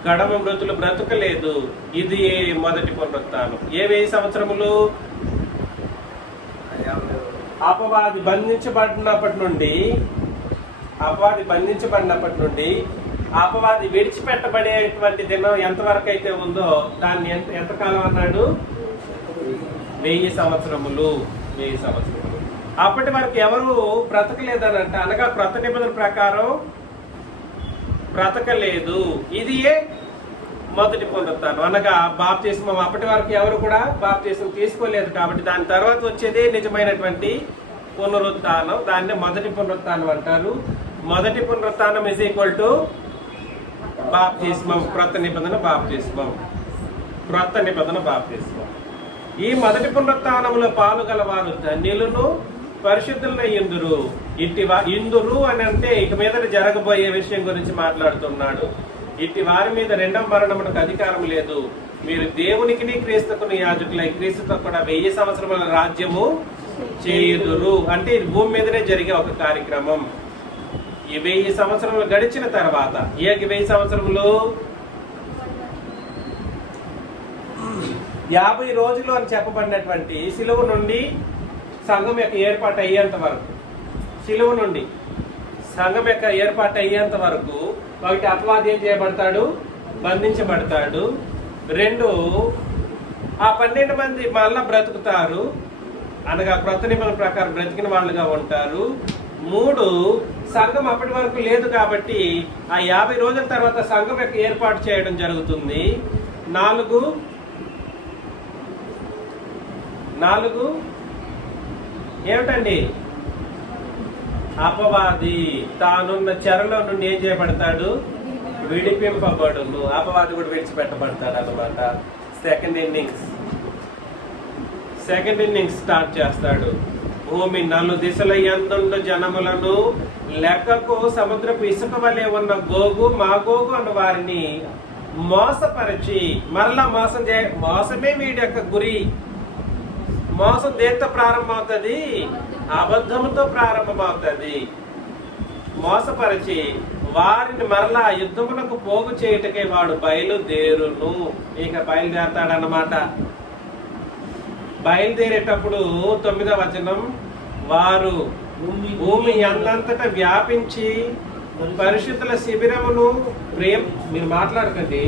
గడమ మృతులు బ్రతకలేదు. ఇది మొదటి పునరుత్థానం. ఏ 1000 సంవత్సరములు? అపవాది బంధించబడినప్పటి నుండి అపవాది విడిచిపెట్టబడేటువంటి దినం ఎంతవరకు అయితే ఉందో దాన్ని ఎంతకాలం అన్నాడు? 1000 సంవత్సరములు. 1000 సంవత్సరములు. అప్పటి వరకు ఎవరు బ్రతకలేదనంట. అనగా క్రొత్త నిబంధన ప్రకారం బ్రతకలేదు. ఇది మొదటి పునరుత్థానం. అనగా బాప్తిస్మం. అప్పటి వరకు ఎవరు కూడా బాప్తిస్మం తీసుకోలేదు. కాబట్టి దాని తర్వాత వచ్చేది నిజమైనటువంటి పునరుత్థానం. దాన్ని మొదటి పునరుత్థానం అంటారు. మొదటి పునరుత్థానం ఇస్ ఈక్వల్ టు బాప్తిస్మం. క్రొత్త నిబంధన బాప్తిస్మం. క్రొత్త నిబంధన బాప్తిస్మం. ఈ మొదటి పునరుత్థానంలో పాలుగలవారు ధన్యులను పరిశుద్ధులైన ఇందురు అని అంటే ఇక మీద జరగబోయే విషయం గురించి మాట్లాడుతున్నాడు. ఇట్టి వారి మీద రెండవ మరణమునకు అధికారం లేదు. మీరు దేవునికి క్రీస్తుకును యాజకులై క్రీస్తుతో కూడా 1000 సంవత్సరముల రాజ్యము చేయుదురు. అంటే ఇది భూమి మీదనే జరిగే ఒక కార్యక్రమం. ఈ 1000 సంవత్సరములు గడిచిన తర్వాత 1000 సంవత్సరములు 50 రోజులు అని చెప్పబడినటువంటి సిలువ నుండి సంఘం యొక్క ఏర్పాటు అయ్యేంత వరకు, సిలువ నుండి సంఘం యొక్క ఏర్పాటు అయ్యేంత వరకు ఒకటి అపవాది ఏం చేయబడతాడు? బంధించబడతాడు. 2 ఆ 12 మంది మళ్ళా బ్రతుకుతారు. అనగా క్రొత్త నిబంధన ప్రకారం బ్రతికిన వాళ్ళుగా ఉంటారు. 3 సంఘం అప్పటి వరకు లేదు కాబట్టి ఆ 50 రోజుల తర్వాత సంఘం యొక్క ఏర్పాటు చేయడం జరుగుతుంది. 4 ఏమిటండి? అపవాది తానున్న చెరలో నుండి ఏం చేయబడతాడు? విడిపింపబడును. అపవాది కూడా విడిచిపెట్టబడతాడు అన్నమాట. సెకండ్ ఇన్నింగ్స్ స్టార్ట్ చేస్తాడు. భూమి 4 దిశల యందుండు జనములను లెక్కకు సముద్రపు ఇసుక వలె ఉన్న గోగు మాగోగు అన్న వారిని మోసపరిచి మరలా మోసమే వీడి యొక్క గురి. మోసం దేంతో ప్రారంభమవుతుంది? అబద్ధముతో ప్రారంభమవుతుంది. మోసపరిచి వారిని మరలా యుద్ధములకు పోగు చేయుటకే వాడు బయలుదేరును. ఇక బయలుదేరతాడన్నమాట. బయలుదేరేటప్పుడు 9వ వచనం, వారు భూమి అందంతటా వ్యాపించి పరిశుద్ధుల శిబిరమును మీరు మాట్లాడకండి.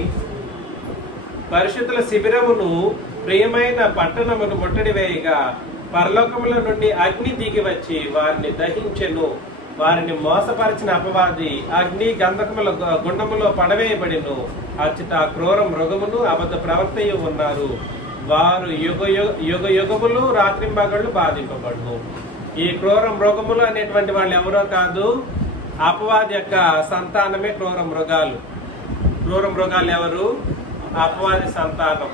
పరిశుద్ధుల శిబిరమును ప్రియమైన పట్టణమును ముట్టడి వేయగా పరలోకముల నుండి అగ్ని దిగి వచ్చి వారిని దహించెను. వారిని మోసపరిచిన అపవాది అగ్ని గంధకముల గుండములో పడవేయబడిను. అచ్యుత క్రూర మృగమును అబద్ధ ప్రవర్తయు ఉన్నారు. వారు యుగ యుగములు రాత్రింబగళ్ళు బాధింపబడును. ఈ క్రూర మృగములు అనేటువంటి వాళ్ళు ఎవరో కాదు, అపవాది యొక్క సంతానమే క్రూర మృగాలు. క్రూర మృగాలు ఎవరు? అపవాది సంతానం.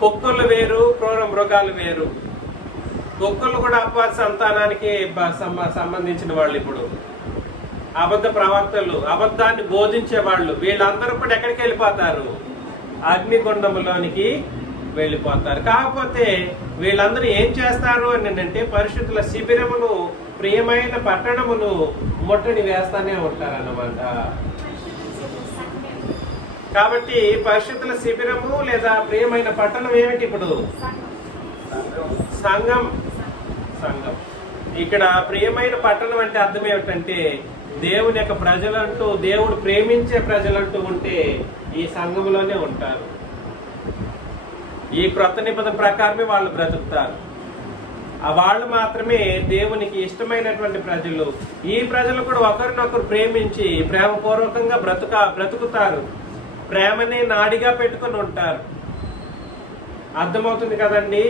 కుక్కలు వేరు, క్రూర మృగాలు వేరు. కుక్కలు కూడా అపవాది సంతానానికి సంబంధించిన వాళ్ళు. ఇప్పుడు అబద్ధ ప్రవక్తలు, అబద్ధాన్ని బోధించే వాళ్ళు, వీళ్ళందరూ కూడా ఎక్కడికి వెళ్ళిపోతారు? అగ్నిగుండములోనికి వెళ్ళిపోతారు. కాకపోతే వీళ్ళందరూ ఏం చేస్తారు అని అంటే పరిశుద్ధుల శిబిరమును ప్రియమైన పట్టణమును ముట్టడి వేస్తానే ఉంటారన్నమాట. కాబట్టి పరిశుద్ధుల శిబిరము లేదా ప్రియమైన పట్టణం ఏమిటి? ఇప్పుడు సంఘం. సంఘం ఇక్కడ ప్రియమైన పట్టణం అంటే అర్థం ఏమిటంటే దేవుని యొక్క ప్రజలంటూ, దేవుడు ప్రేమించే ప్రజలంటూ ఉంటే ఈ సంఘంలోనే ఉంటారు. ఈ క్రొత్త నిబంధన ప్రకారమే వాళ్ళు బ్రతుకుతారు. వాళ్ళు మాత్రమే దేవునికి ఇష్టమైనటువంటి ప్రజలు. ఈ ప్రజలు కూడా ఒకరినొకరు ప్రేమించి ప్రేమపూర్వకంగా బ్రతుకుతారు. ప్రేమని నాడిగా పెట్టుకొని ఉంటారు. అర్థమవుతుంది కదండి.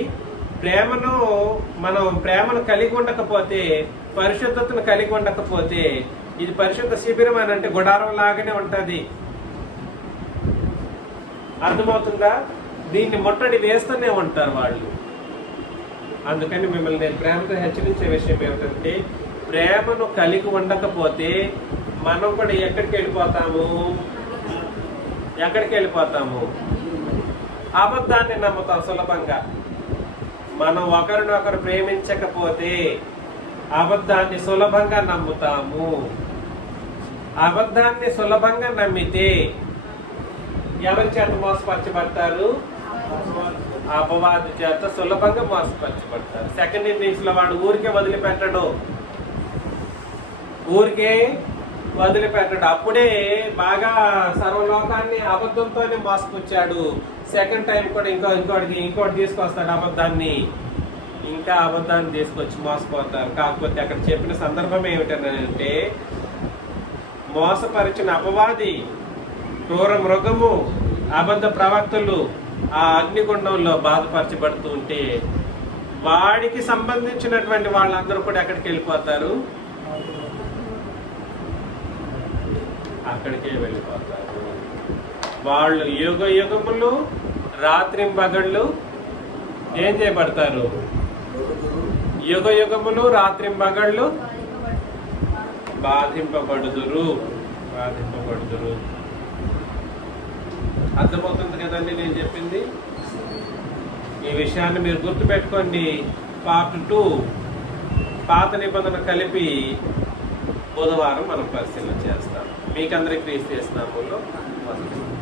ప్రేమను కలిగి ఉండకపోతే, పరిశుద్ధతను కలిగి ఉండకపోతే, ఇది పరిశుద్ధ శిబిరం అని అంటే గుడారం లాగానే ఉంటది. అర్థమవుతుందా? దీన్ని ముట్టడి వేస్తూనే ఉంటారు వాళ్ళు. అందుకని మిమ్మల్ని నేను ప్రేమతో హెచ్చరించే విషయం ఏమిటంటే, ప్రేమను కలిగి ఉండకపోతే మనం కూడా ఎక్కడికి వెళ్ళిపోతాము? అబద్ధాన్ని నమ్ముతాం సులభంగా. మనం ఒకరినొకరు ప్రేమించకపోతే అబద్ధాన్ని సులభంగా నమ్ముతాము. అబద్ధాన్ని సులభంగా నమ్మితే ఎవరి చేత మోసపరచబడతారు? అపవాది చేత సులభంగా మోసపరచబడతారు. సెకండ్ ఇన్నింగ్స్ లో వాడు ఊరికే వదిలిపెట్టడు. అప్పుడే బాగా సర్వలోకాన్ని అబద్ధంతోనే మోసపుచ్చాడు. సెకండ్ టైం కూడా ఇంకోటి తీసుకొస్తాడు అబద్ధాన్ని. ఇంకా అబద్ధాన్ని తీసుకొచ్చి మోసపోతారు. కాకపోతే అక్కడ చెప్పిన సందర్భం ఏమిటంటే, మోసపరిచిన అపవాది, క్రూర మృగము, అబద్ధ ప్రవక్తలు ఆ అగ్నిగుండంలో బాధపరచబడుతూ ఉంటే వాడికి సంబంధించినటువంటి వాళ్ళందరూ కూడా ఎక్కడికి వెళ్ళిపోతారు? అక్కడికే వెళ్ళిపోతారు. వాళ్ళు యుగ యుగములు రాత్రింబగళ్ళు ఏం చేయబడతారు? యుగ యుగములు రాత్రింబగళ్ళు బాధింపబడుదురు. అర్థమవుతుంది కదండి నేను చెప్పింది? ఈ విషయాన్ని మీరు గుర్తుపెట్టుకోండి. పార్ట్ 2 పాత నిబంధన కలిపి బుధవారం మనం పరిశీలన చేస్తాం. మీకందరికీ క్రీస్తు నామములో వందనాలు.